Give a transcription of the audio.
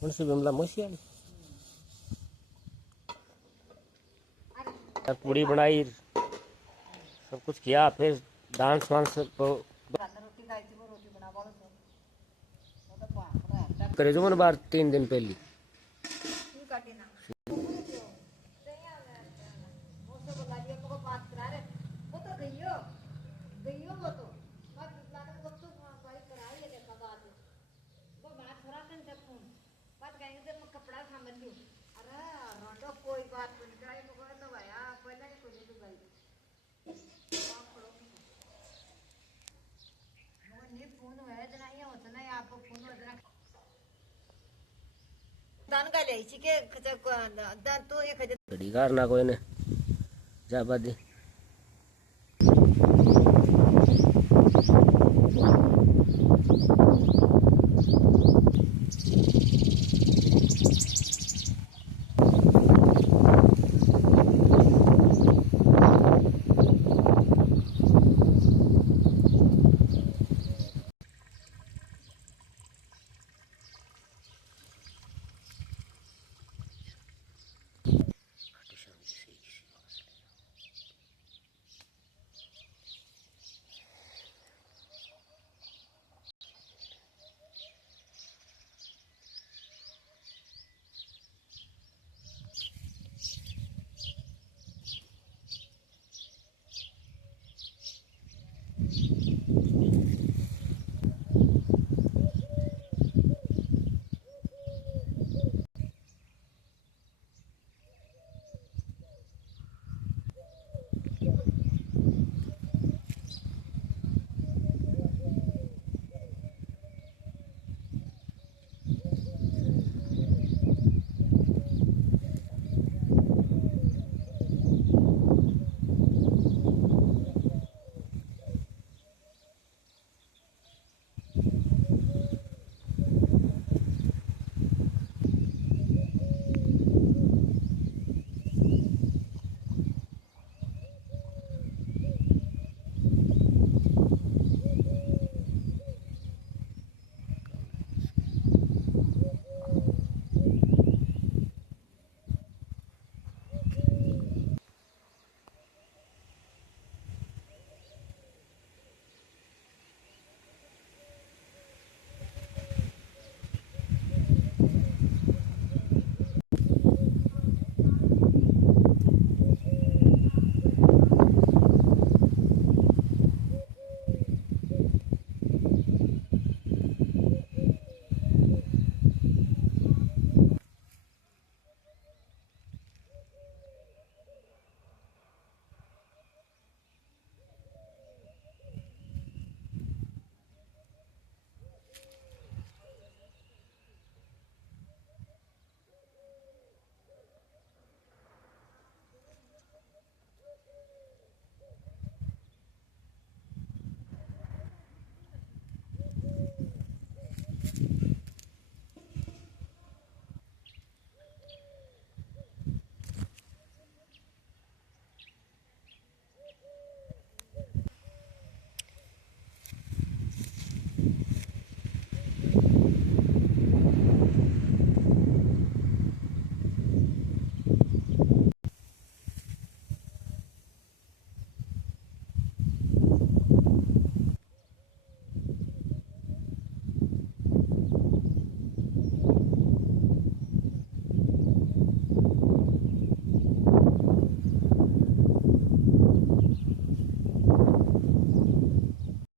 कौन सी बिमला मोशी वाली पूड़ी बनाई सब कुछ किया फिर डांस वांस करे जो मन बार 3 दिन पहले कोई बात नहीं तो भैया पहले ही कुछ तो गई नहीं फोन है जना ये होता नहीं आपको फोन हो जना दान का ले छी के दान तो ये खजे घड़ी करना कोई ने जा बादी